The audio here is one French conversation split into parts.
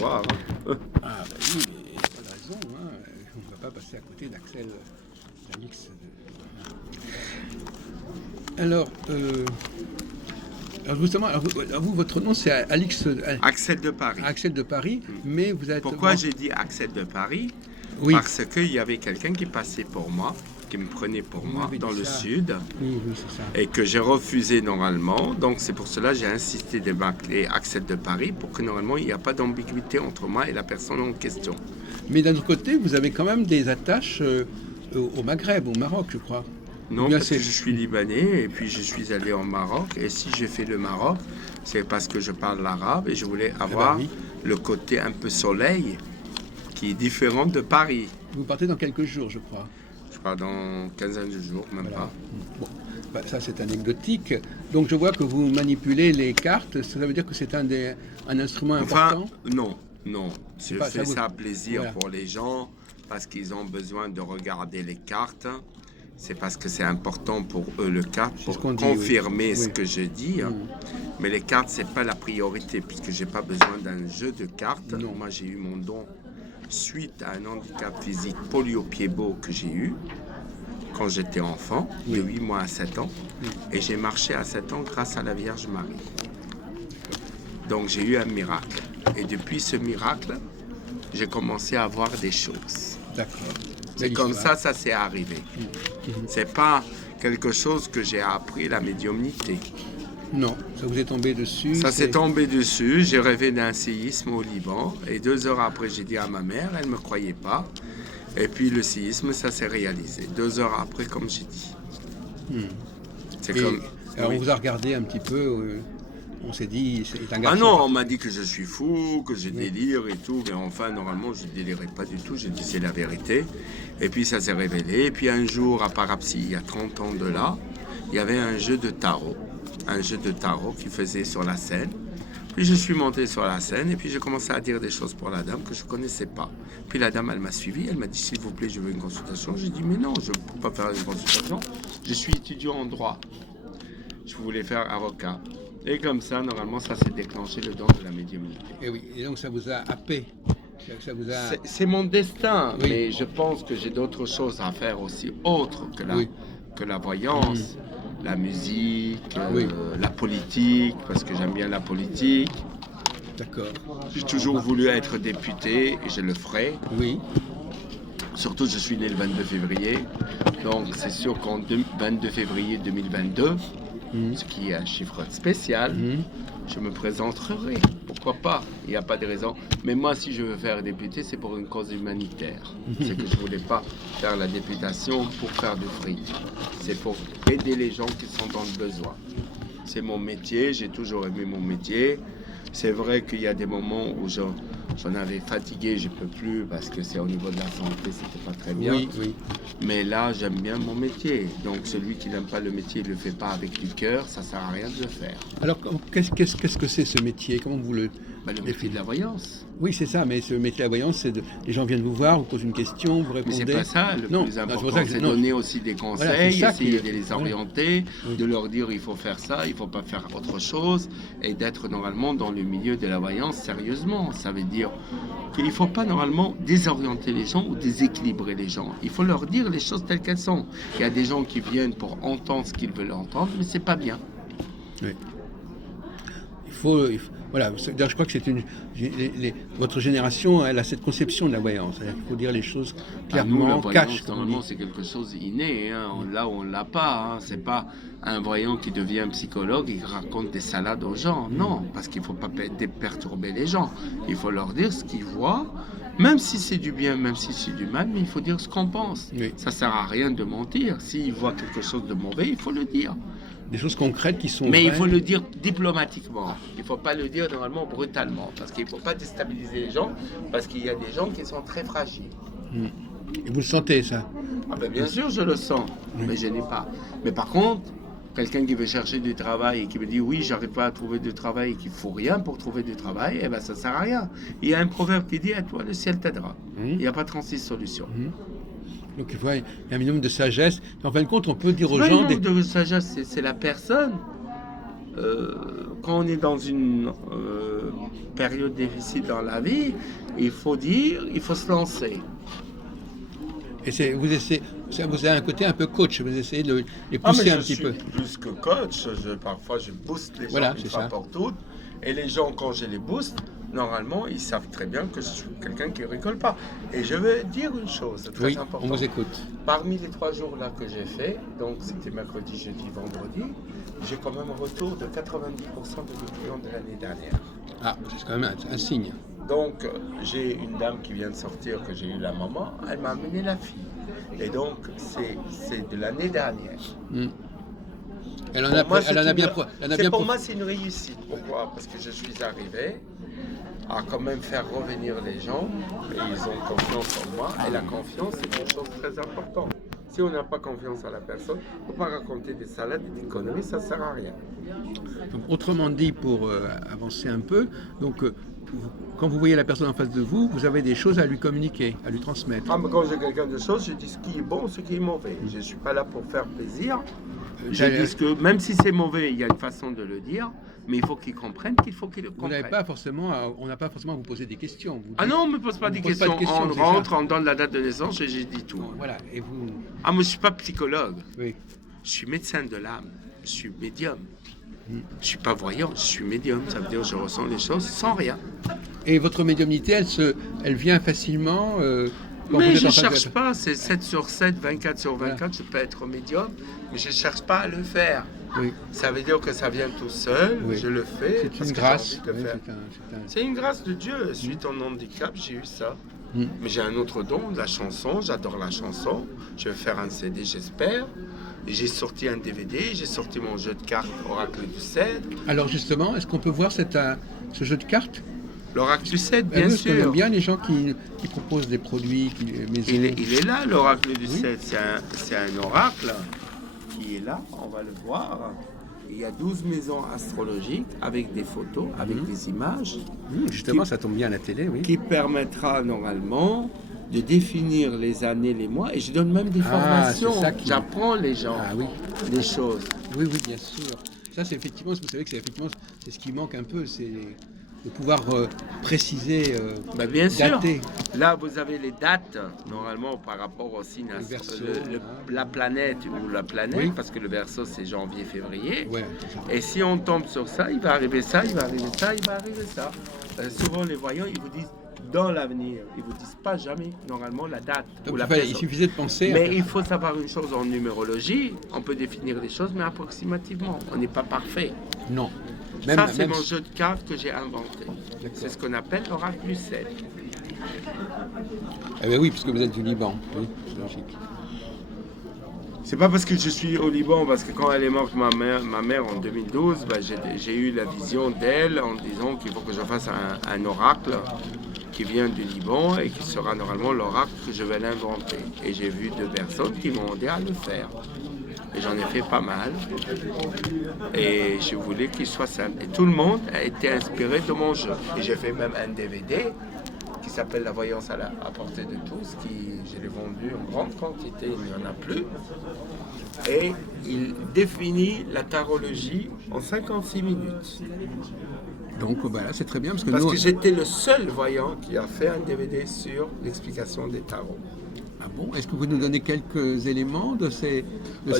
voir. Ah, bah oui, mais pas de raison, hein. On ne va pas passer à côté d'Alix. Alors, justement, vous, votre nom c'est Alix, Axel de Paris. Axel de Paris, mais vous êtes... Pourquoi j'ai dit Axel de Paris? Oui. Parce qu'il y avait quelqu'un qui passait pour moi, qui me prenait pour Vous moi m'avez dans dit le ça. sud, Oui, c'est ça. et que j'ai refusé normalement. Donc c'est pour cela que j'ai insisté de m'appeler Axel de Paris, pour que normalement il n'y a pas d'ambiguïté entre moi et la personne en question. Mais d'un autre côté, vous avez quand même des attaches au Maghreb, au Maroc, je crois. Non, Bien, parce que je suis libanais et puis je suis allé au Maroc. Et si j'ai fait le Maroc, c'est parce que je parle l'arabe et je voulais avoir oui. le côté un peu soleil qui est différent de Paris. Vous partez dans quelques jours, je crois. Je pars dans quinzaine de jours, même Voilà. pas. Bon, bah, ça c'est anecdotique. Donc je vois que vous manipulez les cartes. Ça veut dire que c'est un instrument important. Non. Je fais ça plaisir Voilà. pour les gens parce qu'ils ont besoin de regarder les cartes. C'est parce que c'est important pour eux, le carte, pour confirmer ce que je dis. Mais les cartes, c'est pas la priorité, puisque j'ai pas besoin d'un jeu de cartes. Non. Moi, j'ai eu mon don suite à un handicap physique polio-pied-beau que j'ai eu quand j'étais enfant, de 8 mois à 7 ans. Et j'ai marché à 7 ans grâce à la Vierge Marie. Donc, j'ai eu un miracle. Et depuis ce miracle, j'ai commencé à voir des choses. D'accord. C'est comme ça s'est arrivé. C'est pas quelque chose que j'ai appris, la médiumnité. Non, ça vous est tombé dessus. Ça s'est tombé dessus. J'ai rêvé d'un séisme au Liban. Et 2 heures après, j'ai dit à ma mère, elle ne me croyait pas. Et puis le séisme, ça s'est réalisé. 2 heures après, comme j'ai dit. C'est comme... Alors on vous a regardé un petit peu. On s'est dit, c'est un garçon. Ah non, on m'a dit que je suis fou, que je délire et tout. Mais enfin, normalement, je ne délirais pas du tout. J'ai dit, c'est la vérité. Et puis, ça s'est révélé. Et puis, un jour, à Parapsy, il y a 30 ans de là, il y avait un jeu de tarot. Un jeu de tarot qui faisait sur la scène. Puis, je suis monté sur la scène et puis, j'ai commencé à dire des choses pour la dame que je ne connaissais pas. Puis, la dame, elle m'a suivi. Elle m'a dit, s'il vous plaît, je veux une consultation. J'ai dit, mais non, je ne peux pas faire une consultation. Je suis étudiant en droit. Je voulais faire avocat. Et comme ça, normalement, ça s'est déclenché le don de la médiumnité. Et oui, et donc ça vous a happé. Ça vous a... C'est mon destin, mais je pense que j'ai d'autres choses à faire aussi, autres que la voyance, la musique, la politique, parce que j'aime bien la politique. D'accord. J'ai toujours voulu être député et je le ferai. Oui. Surtout, je suis né le 22 février, donc c'est sûr qu'en 22 février 2022, ce qui est un chiffre spécial, je me présenterai. Pourquoi pas? Il n'y a pas de raison. Mais moi, si je veux faire député, c'est pour une cause humanitaire. C'est que je ne voulais pas faire la députation pour faire du fric. C'est pour aider les gens qui sont dans le besoin. C'est mon métier, j'ai toujours aimé mon métier. C'est vrai qu'il y a des moments où j'en avais fatigué, je ne peux plus parce que c'est au niveau de la santé, c'était pas très bien. Oui. Mais là, j'aime bien mon métier. Donc celui qui n'aime pas le métier, il ne le fait pas avec du cœur, ça ne sert à rien de le faire. Alors, qu'est-ce que c'est ce métier? Comment vous le... Le métier de la voyance. Oui, c'est ça, mais ce métier de la voyance, c'est les gens viennent vous voir, vous posent une question, vous répondez. Mais c'est pas ça, le plus important, c'est donner aussi des conseils, essayer de les orienter, de leur dire il faut faire ça, il ne faut pas faire autre chose, et d'être normalement dans le milieu de la voyance sérieusement. Ça veut dire qu'il ne faut pas normalement désorienter les gens ou déséquilibrer les gens. Il faut leur dire les choses telles qu'elles sont. Il y a des gens qui viennent pour entendre ce qu'ils veulent entendre, mais c'est pas bien. Oui. Voilà, je crois que c'est votre génération, elle a cette conception de la voyance. Il faut dire les choses clairement, la voyance, cash. Normalement, c'est quelque chose d'inné. Là où on ne l'a pas. C'est pas un voyant qui devient psychologue et qui raconte des salades aux gens. Non, parce qu'il ne faut pas perturber les gens. Il faut leur dire ce qu'ils voient. Même si c'est du bien, même si c'est du mal, mais il faut dire ce qu'on pense. Oui. Ça ne sert à rien de mentir. S'ils voient quelque chose de mauvais, il faut le dire. Des choses concrètes qui sont Mais vraies. il faut le dire diplomatiquement. Il ne faut pas le dire normalement brutalement. Parce qu'il ne faut pas déstabiliser les gens. Parce qu'il y a des gens qui sont très fragiles. Et vous le sentez, ça? Ah ben bien sûr, je le sens. Mais je n'ai pas. Mais par contre, quelqu'un qui veut chercher du travail et qui me dit oui, j'arrive pas à trouver du travail et qu'il ne faut rien pour trouver du travail, eh ben ça ne sert à rien. Il y a un proverbe qui dit à toi, le ciel t'aidera. Il n'y a pas 36 solutions. Donc il y a un minimum de sagesse. En fin de compte, on peut dire aux gens... gens... de sagesse, c'est la personne quand on est dans une période difficile dans la vie, il faut se lancer. Et vous avez un côté un peu coach, vous essayez de les pousser un petit peu. Plus que coach, parfois je booste les gens une fois pour toutes. Et les gens, quand je les booste, normalement, ils savent très bien que je suis quelqu'un qui ne rigole pas. Et je veux dire une chose très importante. On vous écoute. Parmi les 3 jours là que j'ai fait, donc c'était mercredi, jeudi, vendredi, j'ai quand même un retour de 90% de mes clients de l'année dernière. Ah, c'est quand même un signe. Donc, j'ai une dame qui vient de sortir, que j'ai eu la maman, elle m'a amené la fille. Et donc, c'est de l'année dernière. Elle en a bien pour moi, c'est une réussite. Pourquoi? Parce que je suis arrivé à quand même faire revenir les gens, et ils ont confiance en moi, et la confiance, c'est une chose très importante. Si on n'a pas confiance à la personne, il ne faut pas raconter des salades et des conneries, ça ne sert à rien. Donc, autrement dit, pour avancer un peu, donc, quand vous voyez la personne en face de vous, vous avez des choses à lui communiquer, à lui transmettre. Ah, mais quand j'ai quelqu'un de chose, je dis ce qui est bon, ce qui est mauvais. Je ne suis pas là pour faire plaisir. Je dis que même si c'est mauvais, il y a une façon de le dire, mais il faut qu'il comprenne qu'il faut qu'il le comprenne. On n'a pas forcément à vous poser des questions. Non, on ne me pose pas des questions. On rentre, on donne la date de naissance et j'ai dit tout. Voilà. Et vous... Ah, moi je ne suis pas psychologue. Oui. Je suis médecin de l'âme. Je suis médium. Je ne suis pas voyant, je suis médium. Ça veut dire que je ressens les choses sans rien. Et votre médiumnité, elle vient facilement mais je ne cherche pas, c'est 7 sur 7, 24 sur 24, voilà. Je peux être médium, mais je ne cherche pas à le faire. Oui. Ça veut dire que ça vient tout seul, je le fais. C'est une grâce. C'est une grâce de Dieu. Suite à mon handicap, j'ai eu ça. Mais j'ai un autre don, la chanson, j'adore la chanson. Je vais faire un CD, j'espère. Et j'ai sorti un DVD, j'ai sorti mon jeu de cartes Oracle du Cèdre. Alors justement, est-ce qu'on peut voir ce jeu de cartes? L'oracle du Cèdre, bien sûr. On aime bien les gens qui proposent des produits, il est là, l'oracle du Cèdre. C'est un oracle qui est là, on va le voir. Il y a 12 maisons astrologiques avec des photos, avec des images. Justement, ça tombe bien à la télé, oui. Qui permettra normalement de définir les années, les mois. Et je donne même des formations. J'apprends les gens les choses. Oui, bien sûr. Ça, c'est effectivement, vous savez que c'est ce qui manque un peu, c'est de pouvoir préciser, bien dater. Sûr. Là, vous avez les dates, normalement, par rapport au signe, la planète ou la planète, parce que le Verseau, c'est janvier-février. Ouais, et si on tombe sur ça, il va arriver ça, il va arriver ça, il va arriver ça. Souvent, les voyants, ils vous disent dans l'avenir. Ils ne vous disent pas jamais, normalement, la date. Donc, ou la il suffisait de penser. Mais il faut savoir une chose en numérologie, on peut définir les choses, mais approximativement. On n'est pas parfait. Non. C'est mon jeu de cartes que j'ai inventé. C'est ce qu'on appelle l'oracle du Cèdre. Eh bien oui, puisque vous êtes du Liban. Oui, c'est logique. C'est pas parce que je suis au Liban, parce que quand elle est morte, ma mère en 2012, j'ai eu la vision d'elle en disant qu'il faut que je fasse un oracle qui vient du Liban et qui sera normalement l'oracle que je vais l'inventer. Et j'ai vu 2 personnes qui m'ont aidé à le faire. Et j'en ai fait pas mal. Et je voulais qu'il soit simple. Et tout le monde a été inspiré de mon jeu. Et j'ai fait même un DVD qui s'appelle La voyance à portée de tous, je l'ai vendu en grande quantité, il n'y en a plus. Et il définit la tarologie en 56 minutes. Donc voilà, c'est très bien. Parce que j'étais le seul voyant qui a fait un DVD sur l'explication des tarots. Ah bon? Est-ce que vous nous donnez quelques éléments de cette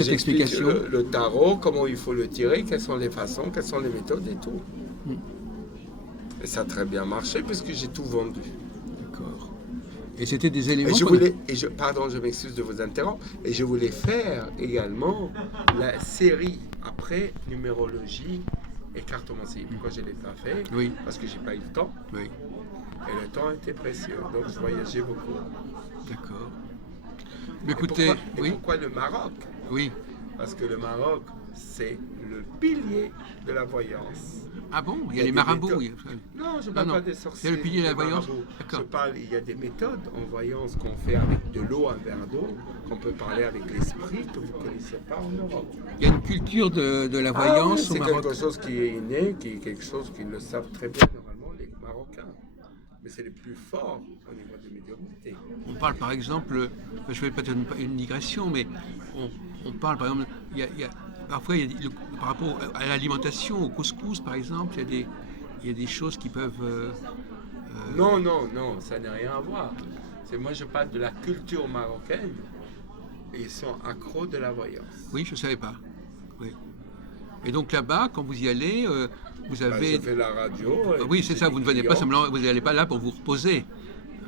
explication? Le tarot, comment il faut le tirer, quelles sont les façons, quelles sont les méthodes et tout. Et ça a très bien marché puisque j'ai tout vendu. D'accord. Et c'était des éléments... Pardon, je m'excuse de vous interrompre. Et je voulais faire également la série après numérologie et cartomancie. Pourquoi je ne l'ai pas fait? Oui. Parce que je n'ai pas eu le temps. Oui. Et le temps était précieux. Donc je voyageais beaucoup. D'accord. Mais écoutez, pourquoi le Maroc? Oui. Parce que le Maroc, c'est le pilier de la voyance. Ah bon? Il y a les marabouts. Non, je ne parle pas des sorciers. C'est le pilier de la voyance? D'accord. Il y a des méthodes en voyance qu'on fait avec de l'eau, un verre d'eau, qu'on peut parler avec l'esprit que vous ne connaissez pas en Europe. Il y a une culture de la voyance au Maroc. C'est quelque chose qui est inné, qui est quelque chose qu'ils le savent très bien normalement, les Marocains. Mais c'est les plus forts au niveau de médiumnité. On parle par exemple, je vais pas dire une digression, mais on parle par exemple, il y a parfois, par rapport à l'alimentation, au couscous par exemple, il y a des choses qui peuvent. Non, non, non, ça n'a rien à voir. Moi, je parle de la culture marocaine. Et ils sont accros de la voyance. Oui, je ne savais pas. Oui. Et donc là-bas, quand vous y allez, vous avez. Je fais la radio. Oui, c'est ça, vous ne venez pas simplement, vous n'allez pas là pour vous reposer.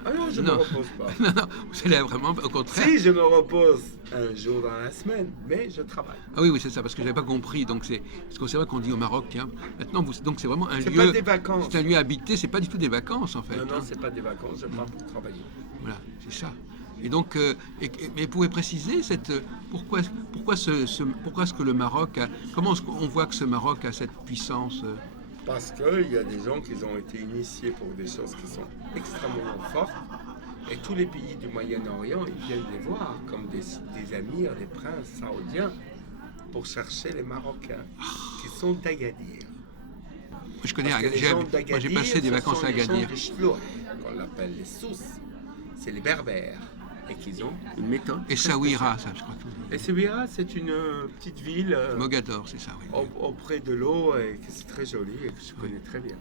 Ah non, je ne me repose pas. Non, non, vous allez vraiment, au contraire. Si, je me repose un jour dans la semaine, mais je travaille. Ah oui, oui, c'est ça, parce que je n'avais pas compris. Donc parce que c'est vrai qu'on dit au Maroc, tiens, maintenant, donc c'est vraiment un lieu. C'est pas des vacances. C'est un lieu habité, c'est pas du tout des vacances en fait. Non, non, c'est pas des vacances, je pars pour travailler. Voilà, c'est ça. Et donc, mais vous pouvez préciser pourquoi est-ce que le Maroc a, comment est-ce qu'on voit que ce Maroc a cette puissance Parce qu'il y a des gens qui ont été initiés pour des choses qui sont extrêmement fortes. Et tous les pays du Moyen-Orient, ils viennent les voir comme des amirs, des princes saoudiens, pour chercher les Marocains, qui sont d'Agadir. Je connais Parce que les gens moi j'ai d'Agadir, passé des vacances à Agadir. Ce sont les gens des Chlouas, qu'on appelle les Sous. C'est les Berbères. Et qu'ils ont une méthode. Et Saouira, ça, je crois que vous dites. Et Saouira, c'est une petite ville Mogador, c'est ça, oui. auprès de l'eau et que c'est très joli et que je connais très bien.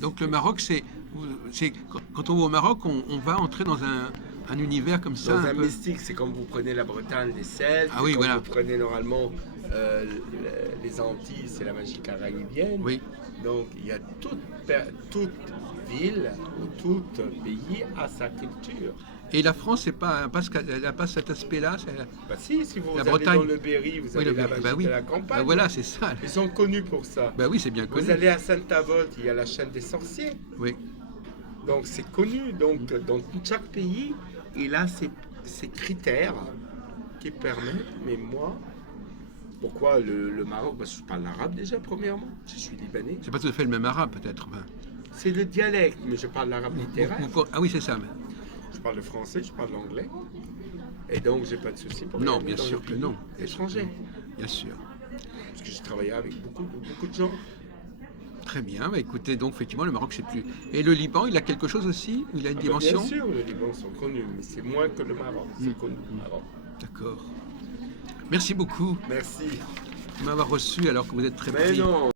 Donc le Maroc, c'est quand on va au Maroc, on va entrer dans un univers comme ça. Dans un mystique, c'est comme vous prenez la Bretagne, les Celtes, ah oui, comme voilà. vous prenez normalement les Antilles, c'est la magie caraïbienne. Oui. Donc il y a toute ville ou tout pays a sa culture. Et la France, elle n'a pas cet aspect-là. Bah si vous la allez Bretagne. Dans le Berry, vous avez la magie de la campagne. Bah voilà, c'est ça. Ils sont connus pour ça. Bah oui, c'est bien connu. Vous allez à Saint-Avold, il y a la chaîne des sorciers. Oui. Donc c'est connu. Donc dans chaque pays, il a ses critères qui permettent. Mais moi, pourquoi le Maroc? Je parle l'arabe déjà, premièrement. Je suis libanais. C'est pas tout à fait le même arabe, peut-être. C'est le dialecte, mais je parle l'arabe littéraire. Ah oui, c'est ça. Je parle le français, je parle l'anglais. Et donc, j'ai pas de souci pour non, bien sûr que non. Étranger. Bien sûr. Parce que j'ai travaillé avec beaucoup de gens. Très bien. Bah, écoutez, donc effectivement, le Maroc, c'est plus. Et le Liban, il a quelque chose aussi? Il a une dimension? Bien sûr, les Libans sont connus, mais c'est moins que le Maroc. C'est connu, le Maroc. D'accord. Merci beaucoup. Merci. De m'avoir reçu alors que vous êtes très Mais non.